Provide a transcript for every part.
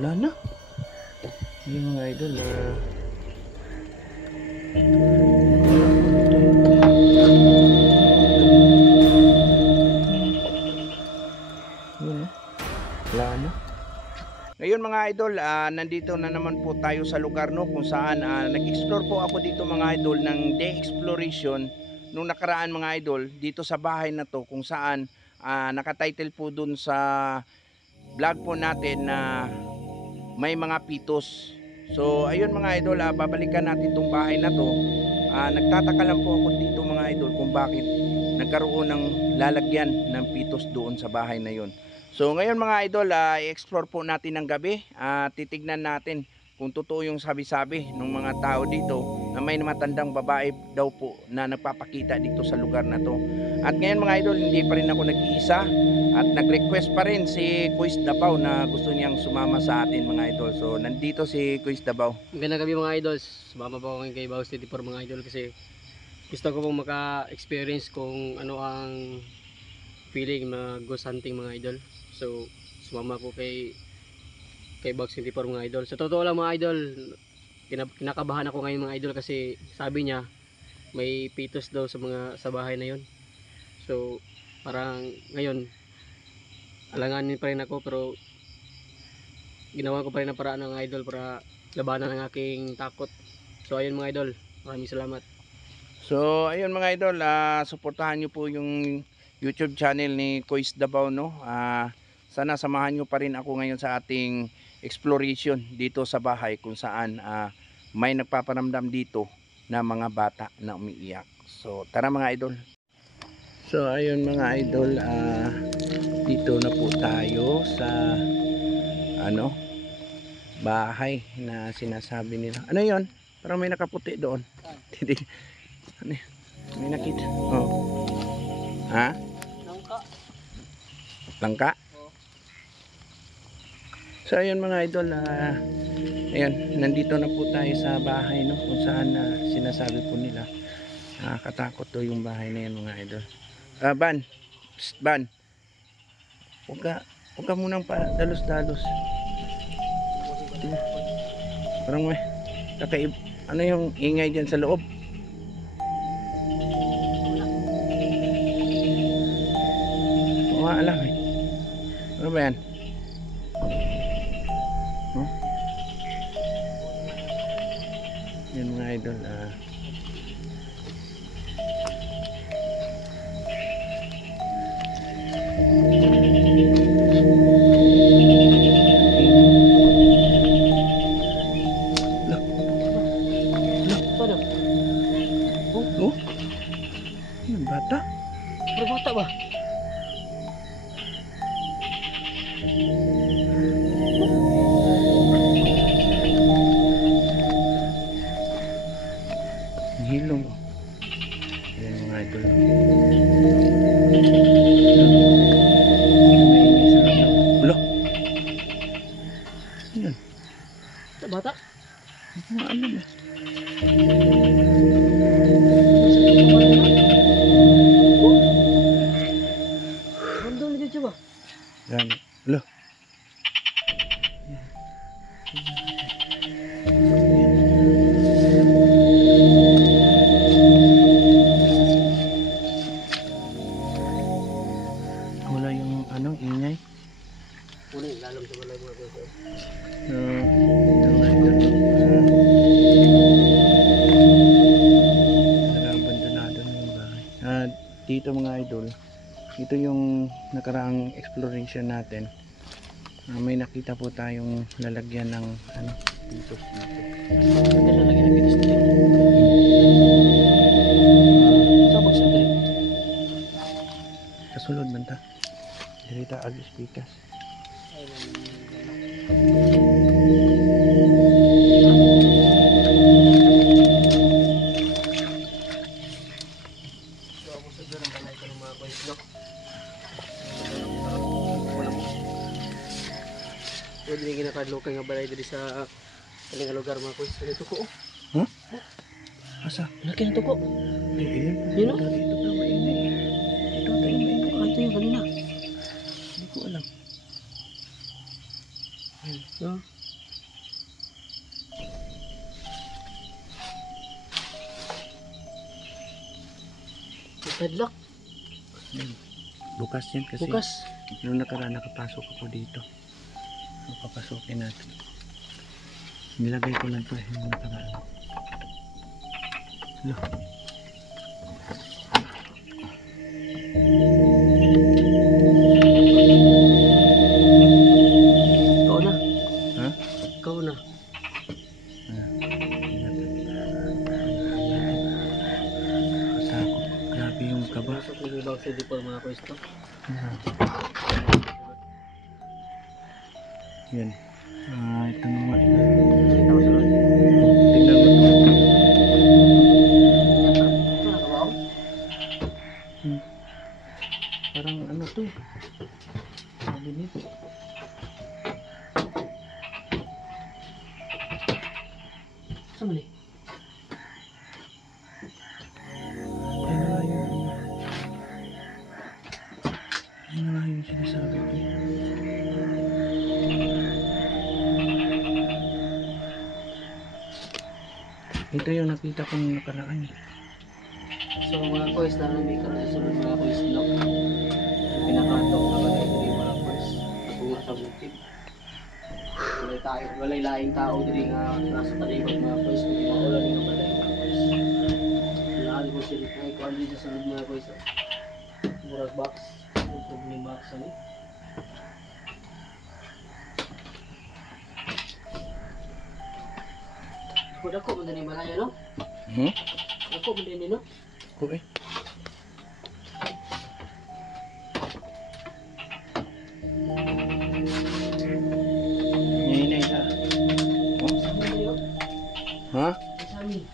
Wala na. Yung mga idol, wala na. Ngayon mga idol, nandito na naman po tayo sa lugar no kung saan nag-explore po ako dito mga idol ng day exploration nung nakaraan mga idol dito sa bahay na to kung saan nakatitle po dun sa vlog po natin na may mga pitos. So ayun mga idol, babalikan natin tong bahay na to. Nagtataka lang po ako dito mga idol kung bakit nagkaroon ng lalagyan ng pitos doon sa bahay na yon. So ngayon mga idol, i-explore po natin ng gabi. Titignan natin kung totoo yung sabi-sabi ng mga tao dito na may matandang babae daw po na nagpapakita dito sa lugar na to. At ngayon mga idol, hindi pa rin ako nag-iisa at nag-request pa rin si Kuis Dabaw na gusto niyang sumama sa atin mga idol. So nandito si Kuis Dabaw. Magandang gabi mga idols. Sumama po ako kay Baus 24 mga idol kasi gusto ko pong maka-experience kung ano ang feeling mag-ghost hunting mga idol. So sumama po kay Baus 24 mga idol. Sa totoo lang mga idol, kinakabahan ako ngayon mga idol kasi sabi niya may pitos daw sa bahay na yon. So parang ngayon alanganin pa rin ako pero ginawa ko pa rin ang paraan ng idol para labanan ang aking takot. So ayun mga idol, maraming salamat. So ayun mga idol, suportahan nyo po yung YouTube channel ni Kuis Dabaw no. Sana samahan nyo pa rin ako ngayon sa ating exploration dito sa bahay kung saan may nagpaparamdam dito na mga bata na umiiyak. So tara mga idol. So ayun mga idol, dito na po tayo sa bahay na sinasabi nila. Ano yon? Parang may nakaputi doon. Ano yan? May nakita. Oh. Ha? Langka. Langka? Oh. So ayun mga idol, ayun, nandito na po tayo sa bahay no kung saan sinasabi po nila. Katakot to yung bahay na yan mga idol. Ban. Psst, Ban. Huwag ka munang dalos-dalos. Parang may ano yung ingay dyan sa loob? Alam eh. Ano ba yan? Yan mga idol, yung bata? Pero bata ba? Hilong. Yan mga idol. Ulo. Yan. Bata? Mga ano ba? Nandun na dyan ba? Yan. Ulo. Wala yung ingay. Una yung lalam sa balay mga idol. Abandonado na yung bahay. Dito mga idol, ito yung nakaraang exploration natin. May nakita po tayong lalagyan ng pitos dito. Ito lalagyan ng pitos dito. Saan magsandali? Kasulod banta. Dirita agis pikas. Pwede yung ginakadlokay nga balay dito sa kaling lugar mga kuys. Ano ito ko? Huh? Asa? Laki na ito ko. Ayun. Yun o? Dito pala maingay. Ito tayo maingay. Ito yung kanina. Hindi ko alam. Ayun. So, padlock. Bukas yan kasi. Bukas. Nung nakaraan nakapasok ako dito. So, papasokin natin. Nilagay ko lang to yung nakaraan. Hello. Ikaw na. Ha? Ikaw na. Takot. Grabe yung kaba. Pasok ng ibang CD for mga pwesto. Yan. Ito naman. Ikaw sa loob. Tingnan mo ito. Parang ano to? Sabi nito. Saan mali? Yan na nga yung sinasabi ko. Ito yung nakita kong nakaraan. So mga kois na lang may karoon sa sunod mga kois lock. Pinakatok na balay diri mga kois. Patungo sa bukid. Walay laing tao diri nga nasa palibot mga kois. Kung maulan nga balay mga kois. Lahat mo sila ay kuan dito sa sunod mga kois. Murag box. Problem box ani. Ako mo din balay no? Ako mo din no? Okay. Ngayon isa. Oh? Ha? Sami.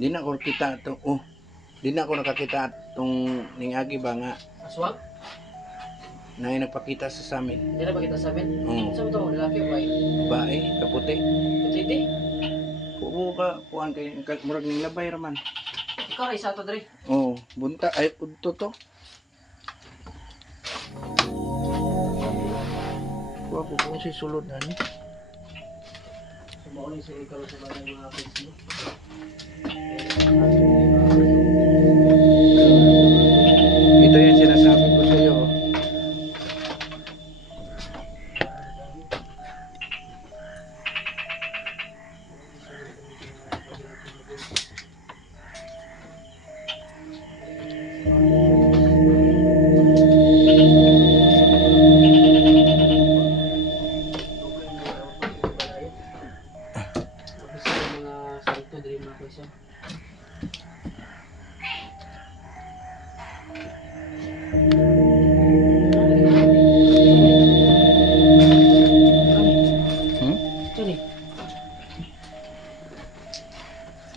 Di na ako kita to. Oh. Di na ako nakakita tong ningagi ba nga Aswang? na nagpakita sa amin. Hindi na ba kita sabi? Oo. Saan mo ito? Lalaki o ay? Bae, kaputi. Puti Oo ka, kuhan kay murag ning labay raman. Ikaw ay sa ito dre. Oh, bunta ay udto to. Kuha ko kung si sulod na ni. Sumauli sa ikaw sa bagay mga kids mo. Ito yung sinasabi ko sa iyo.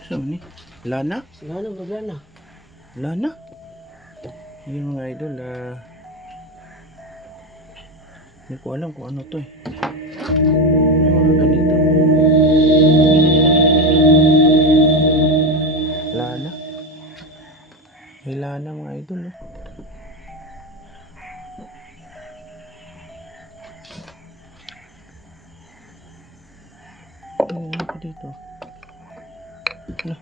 So ni, lana? Sila nang baglana. Lana? Yung mga idol, hindi ko alam kung ano to eh. May mga ganito. Lana? May lana mga idol eh. Ano pa dito? Ano?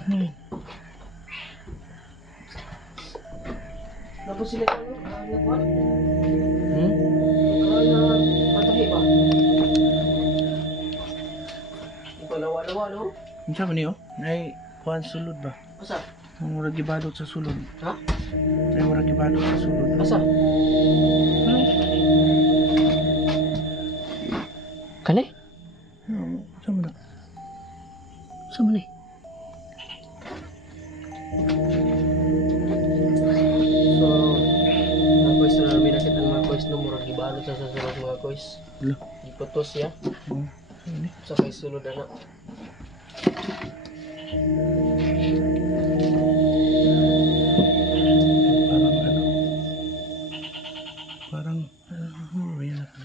Ano yun? Tapos sila ano? Nagwan? Hmm? Patahi ba? Ito lawa-lawa no? Ano sabi niyo? Nay, kuhan sulod ba? Asa? Ang murag gibalot sa sulod. Ha? Ay, murag gibalot sa sulod. Asa? Ano? Kani? Ano? Saan na? Saan man eh? So, mga kois na namin nakita ng mga kois no, murag ibalot sa susunod mga kois. Wala. Iputos ya. Oh, ano eh? Sa kay sulod na. Parang ano? Parang, yan ako.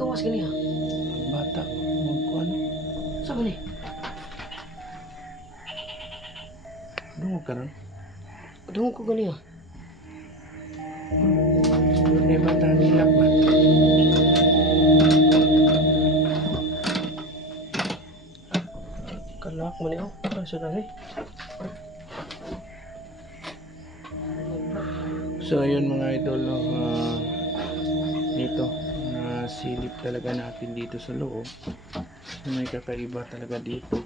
gawas gani ha? Ang bata. Kung ano. Sa man eh? Dungog ka ron. Dungog ko gani ha? Doon na yung bata nilak ba? Kalak man eh oh. Ano sa dali? So ayun mga idol, no, dito silip talaga natin dito sa loob. May kakaiba talaga dito.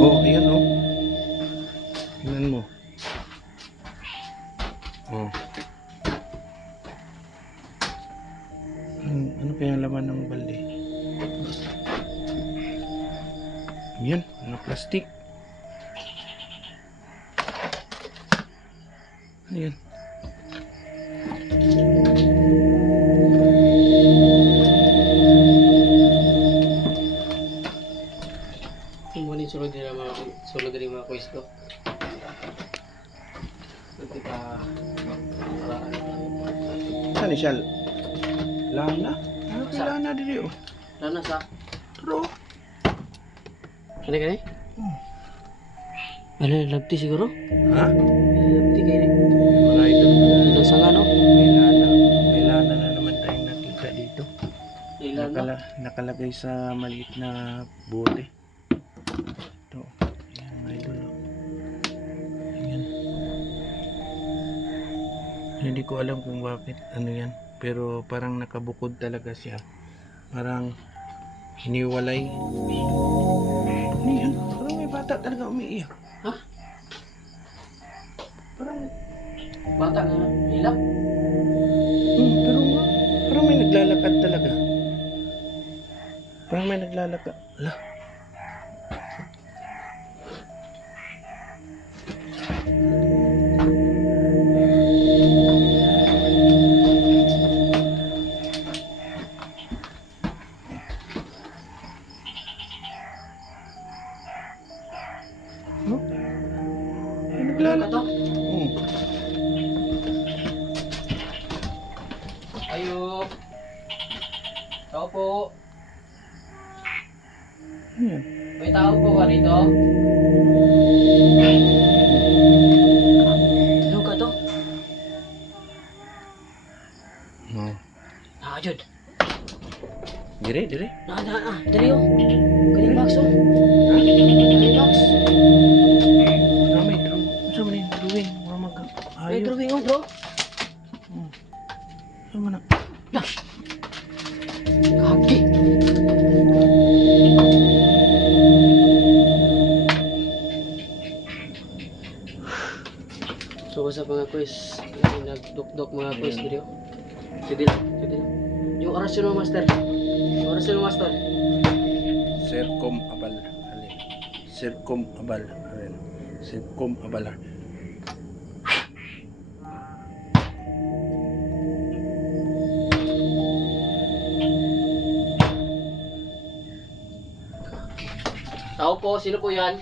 Oh, ayan oh. Tingnan mo. Oh. Ano kaya laman ng balde? Yan, mga plastic. Ano yan? Kumunin sulod din mga quiz ko. Kita Saan siya? Lana? Ano kay Lana dili oh? Lana sa? Pero, Ano gani? Ano, labti siguro? ha? Labti kayo rin. Mga idol, Ilang sanga no? may lana na naman tayong nakita dito. Ilan no? Nakalagay sa maliit na bote. Ito. Ayan mga idol. Ayan. Hindi ko alam kung bakit ano yan. Pero parang nakabukod talaga siya. Parang hiniwalay. Ano yan? Parang may bata talaga umiiyak. Ha? Parang, Bata nga hilak? pero parang may naglalakad talaga. Parang may naglalakad. Ala. No? May naglalakad. Ayo. Tao po. Ayan. May tao po ba dito? Ano ka to? Oh. Jud. Dire, dire. Dali oh. Kaning box oh. Kaning box. Ah, may drawing. Saan mo na yung drawing? Mga May drawing oh bro. Saan mo na? Kaki. So sa mga quiz, nagdok-dok mga quiz dito. Sige lang. Yung orasyon mo master. Sercom abal. Alin. Sercom abal. Alin. Sercom abala. Tao po, sino po yan?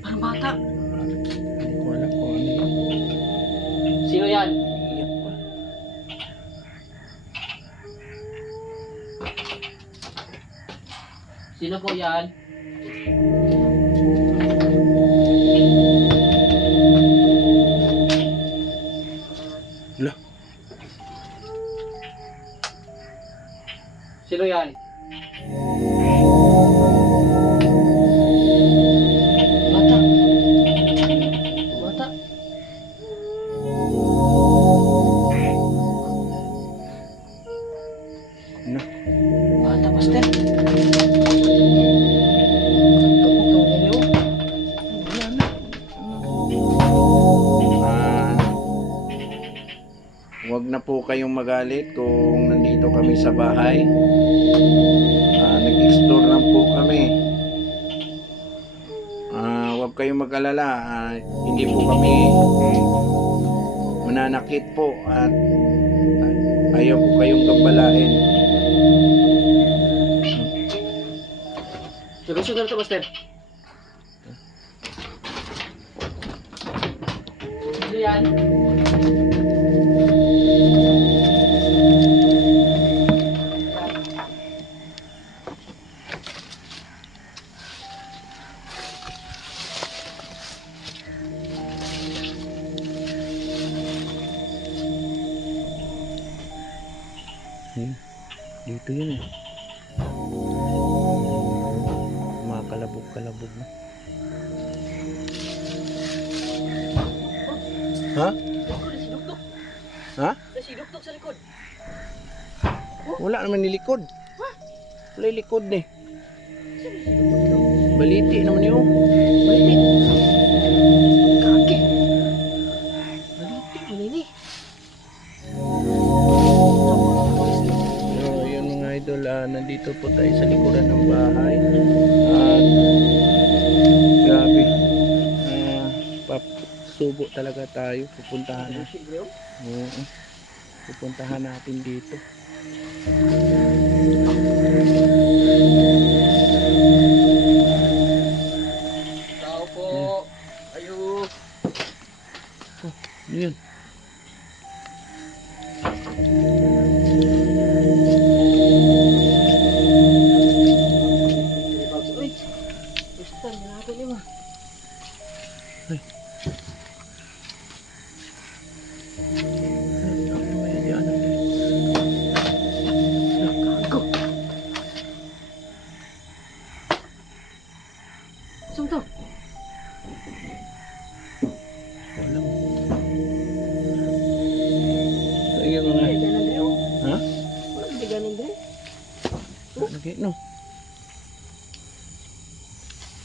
Parang bata. Hindi ko alam kung ano yun. Sino yan? Iyak pa. Sino po yan? Ala. Sino yan? Bata. Bata. Ano? Bata, master. Wala na. Huwag na po kayong magalit kung nandito kami sa bahay. Nag-explore lang po kami. Huwag kayong mag-alala. Hindi po kami mananakit po at ayaw po kayong gambalain. Seryoso na ito, master. yan. Dito yun eh. Mga kalabog na. Ha? Ha? Si Duktok sa likod. Wala naman nilikod. Wala likod eh. Baliti naman yun. Baliti. Kaki. Baliti, malini. So, yun mga idol, nandito po tayo sa likuran ng bahay. At grabe. Subo talaga tayo. Pupuntahan na. Oo. Pupuntahan natin dito. Tao po. Ayo. Yun. Uy. Pustan na natin lima. Saan to? Walang. So, yun mga. Ha? Walang biganan din. Lagi, no?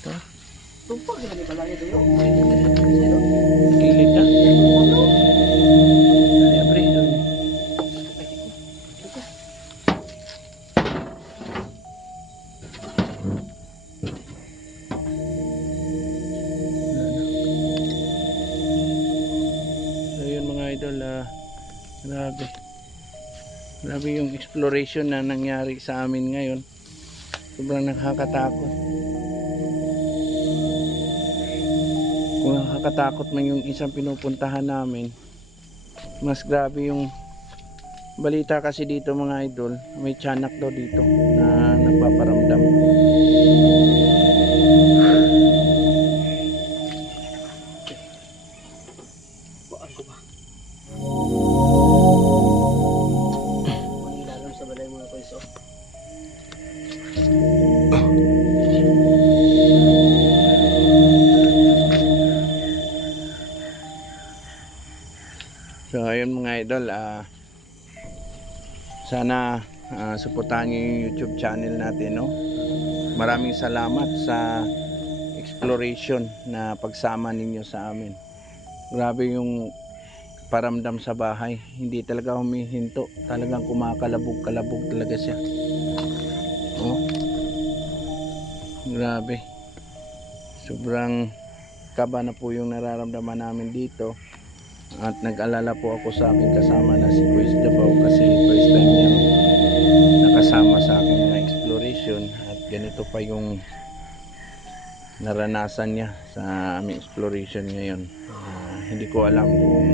Ito. Tumpag na ni balaya doon. Kilid na. Ay, abre. So yun mga idol, grabe. Grabe yung exploration na nangyari sa amin ngayon. Sobrang nakakatakot. Kung nakakatakot man yung isang pinupuntahan namin, mas grabe yung balita kasi dito mga idol. May tiyanak daw dito na nagpaparamdam. Baan ko ba? Manilalam sa balay mga koiso. So ayun mga idol, sana suportahan niyo yung YouTube channel natin, no? Maraming salamat sa exploration na pagsama ninyo sa amin. Grabe yung paramdam sa bahay, hindi talaga humihinto, talagang kumakalabog-kalabog talaga siya. Oh. Grabe. Sobrang kaba na po yung nararamdaman namin dito. At nag-alala po ako sa aking kasama na si Kuis Dabaw kasi first time niya nakasama sa aking mga exploration at ganito pa yung naranasan niya sa aming exploration ngayon. Hindi ko alam kung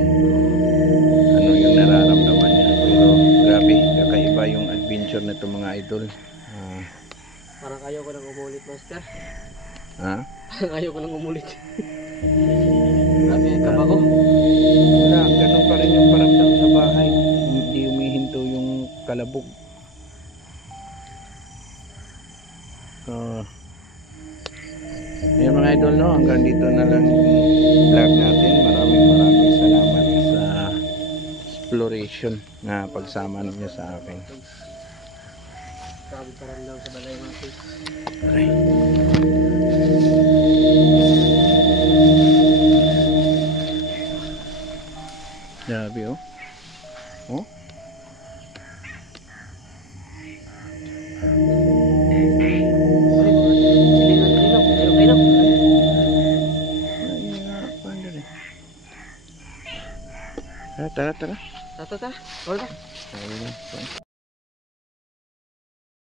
ano yung nararamdaman niya, pero grabe, kakaiba yung adventure na ito mga idol. Parang ayaw ko nang umulit, master. Ha? Parang ayaw ko nang umulit. Grabe ang kaba ko. Wala, ganun pa rin yung paramdam sa bahay. Hindi humihinto yung kalabog. Ayan mga idol, no? Hanggang dito na lang yung vlog natin. Maraming salamat sa exploration na pagsama niyo sa akin. Grabe parang daw sa balay mga koiso. Aray. Grabe, oh. Oh? Tara. Tata. Wala. Ayun.